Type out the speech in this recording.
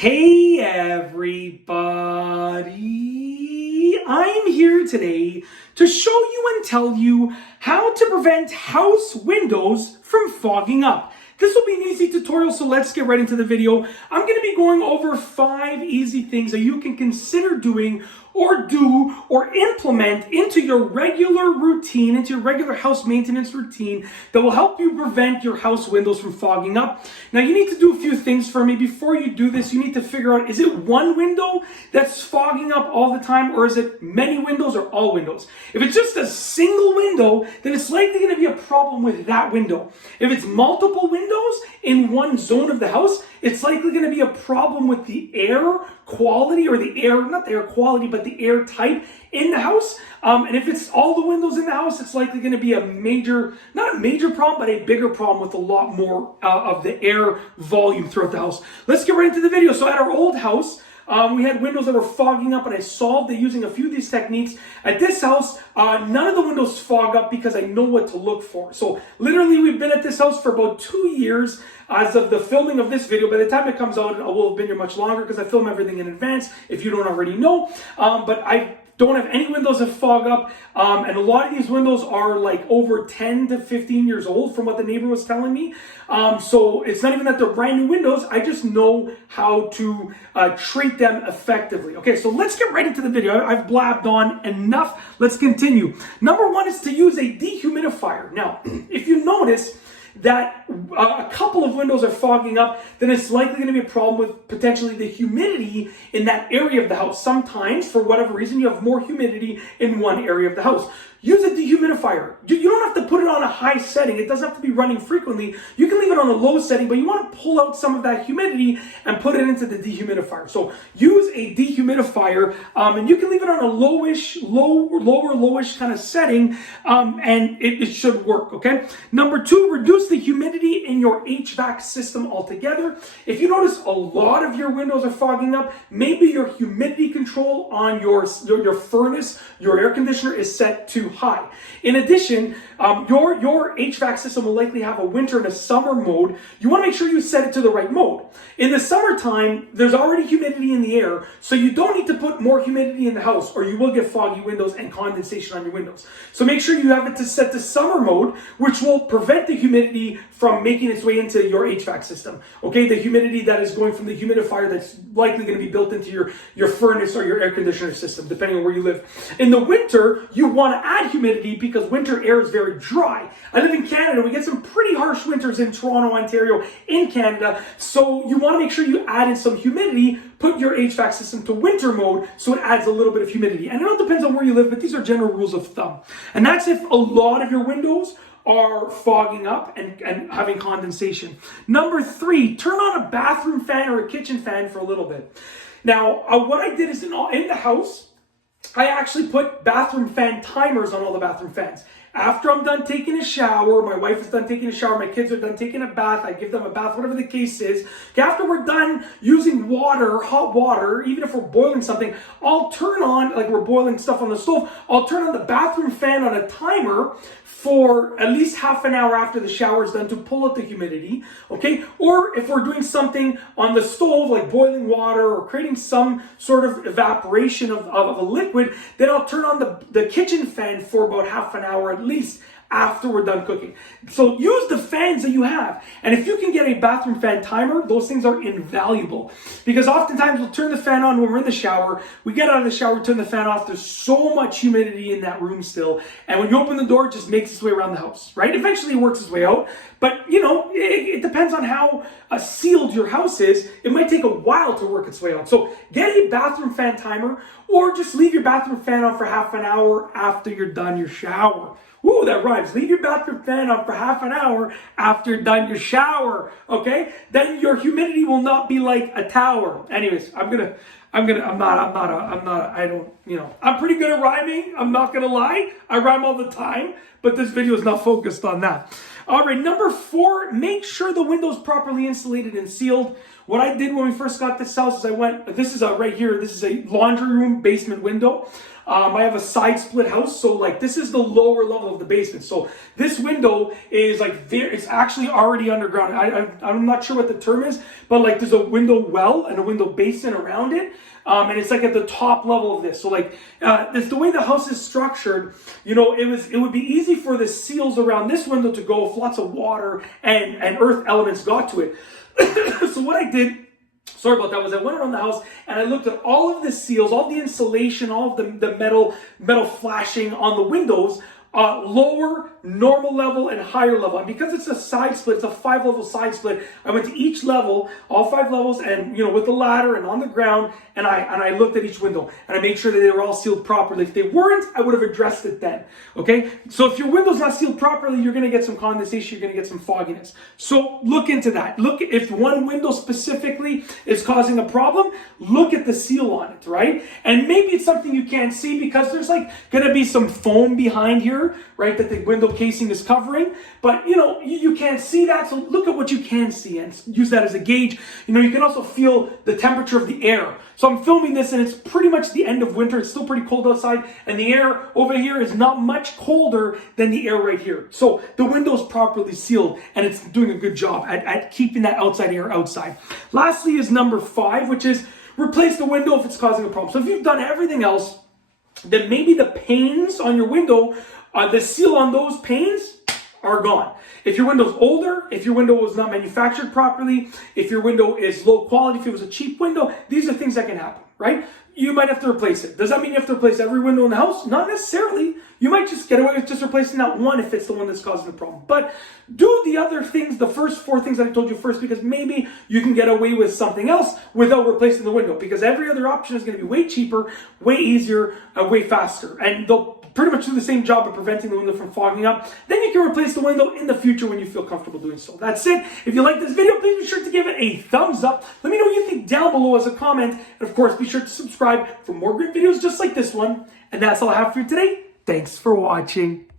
Hey everybody, I'm here today to show you and tell you how to prevent house windows from fogging up. This will be an easy tutorial, so let's get right into the video. I'm going to be going over 5 easy things that you can consider doing or do or implement into your regular routine, into your regular house maintenance routine that will help you prevent your house windows from fogging up. Now, you need to do a few things for me. Before you do this, you need to figure out, is it one window that's fogging up all the time, or is it many windows or all windows? If it's just a single window, then it's likely going to be a problem with that window. If it's multiple windows in one zone of the house, it's likely going to be a problem with the air quality, or the air, not the air quality, but the air type in the house. And if it's all the windows in the house, it's likely going to be a major, not a major problem, but a bigger problem with a lot more of the air volume throughout the house. Let's get right into the video. So at our old house, we had windows that were fogging up, and I solved it using a few of these techniques. At this house, none of the windows fog up because I know what to look for. So literally, we've been at this house for about 2 years as of the filming of this video. By the time it comes out, I will have been here much longer because I film everything in advance, if you don't already know. But I don't have any windows that fog up, and a lot of these windows are like over 10 to 15 years old from what the neighbor was telling me. So it's not even that they're brand new windows, I just know how to treat them effectively. Okay, so let's get right into the video. I've blabbed on enough. Let's continue. Number 1 is to use a dehumidifier. Now, if you notice that a couple of windows are fogging up, then it's likely going to be a problem with potentially the humidity in that area of the house. Sometimes, for whatever reason, you have more humidity in one area of the house. Use a dehumidifier. You don't have to put it on a high setting. It doesn't have to be running frequently. You can leave it on a low setting, but you want to pull out some of that humidity and put it into the dehumidifier. So use a dehumidifier, and you can leave it on a lowish kind of setting, and it should work, okay? Number 2, reduce the humidity in your HVAC system altogether. If you notice a lot of your windows are fogging up, maybe your humidity control on your furnace, your air conditioner is set too high. In addition, your HVAC system will likely have a winter and a summer mode. You want to make sure you set it to the right mode. In the summertime, there's already humidity in the air, so you don't need to put more humidity in the house, or you will get foggy windows and condensation on your windows. So make sure you have it to set to summer mode, which will prevent the humidity from making its way into your HVAC system. Okay, the humidity that is going from the humidifier that's likely going to be built into your furnace or your air conditioner system, depending on where you live. In the winter, you want to add humidity because winter air is very dry. I live in Canada. We get some pretty harsh winters in Toronto, Ontario, in Canada. So you want to make sure you add in some humidity, put your HVAC system to winter mode so it adds a little bit of humidity. And it all depends on where you live, but these are general rules of thumb. And that's if a lot of your windows are fogging up and having condensation. Number 3, turn on a bathroom fan or a kitchen fan for a little bit. Now, what I did is in the house, I actually put bathroom fan timers on all the bathroom fans. After I'm done taking a shower, my wife is done taking a shower, my kids are done taking a bath, I give them a bath, whatever the case is. Okay, after we're done using water, hot water, even if we're boiling something, I'll turn on, like we're boiling stuff on the stove, I'll turn on the bathroom fan on a timer for at least half an hour after the shower is done to pull out the humidity, okay? Or if we're doing something on the stove, like boiling water or creating some sort of evaporation of a liquid, then I'll turn on the kitchen fan for about half an hour at least after we're done cooking. So use the fans that you have. And if you can get a bathroom fan timer, those things are invaluable. Because oftentimes we'll turn the fan on when we're in the shower. We get out of the shower, turn the fan off. There's so much humidity in that room still. And when you open the door, it just makes its way around the house, right? Eventually it works its way out. But, you know, it depends on how sealed your house is. It might take a while to work its way out. So get a bathroom fan timer, or just leave your bathroom fan on for half an hour after you're done your shower. Woo, that rhymes. Leave your bathroom fan on for half an hour after you're done your shower, okay? Then your humidity will not be like a tower. Anyways, I'm pretty good at rhyming. I'm not gonna lie. I rhyme all the time, but this video is not focused on that. All right, number 4, make sure the window's properly insulated and sealed. what I did when we first got this house is this is right here, this is a laundry room basement window. I have a side split house, so like this is the lower level of the basement. So this window is like it's actually already underground. I'm not sure what the term is, but like there's a window well and a window basin around it. And it's like at the top level of this. So like the way the house is structured, you know, it would be easy for the seals around this window to go if lots of water and earth elements got to it. So what I did, sorry about that, was I went around the house and I looked at all of the seals, all the insulation, all of the metal flashing on the windows, lower, normal level, and higher level. And because it's a side split, it's a 5-level side split, I went to each level, all 5 levels, and you know, with the ladder and on the ground, and I looked at each window and I made sure that they were all sealed properly. If they weren't, I would have addressed it then. Okay, so if your window's not sealed properly, you're going to get some condensation, you're going to get some fogginess. So look into that. Look if one window specifically is causing a problem, look at the seal on it, right? And maybe it's something you can't see because there's like going to be some foam behind here, right, that the window casing is covering, but you know, you can't see that, so look at what you can see and use that as a gauge. You know, you can also feel the temperature of the air. So I'm filming this and it's pretty much the end of winter, it's still pretty cold outside, and the air over here is not much colder than the air right here. So the window's properly sealed and it's doing a good job at keeping that outside air outside. Lastly is number 5, which is replace the window if it's causing a problem. So if you've done everything else, then maybe the panes on your window, the seal on those panes are gone. If your window's older, if your window was not manufactured properly, if your window is low quality, if it was a cheap window, these are things that can happen, right? You might have to replace it. Does that mean you have to replace every window in the house? Not necessarily. You might just get away with just replacing that one if it's the one that's causing the problem. But do the other things, the first 4 things that I told you first, because maybe you can get away with something else without replacing the window, because every other option is going to be way cheaper, way easier, way faster. And they'll pretty much do the same job of preventing the window from fogging up. Then you can replace the window in the future when you feel comfortable doing so. That's it. If you like this video, please be sure to give it a thumbs up. Let me know what you think down below as a comment. And of course, be sure to subscribe for more great videos just like this one. And that's all I have for you today. Thanks for watching.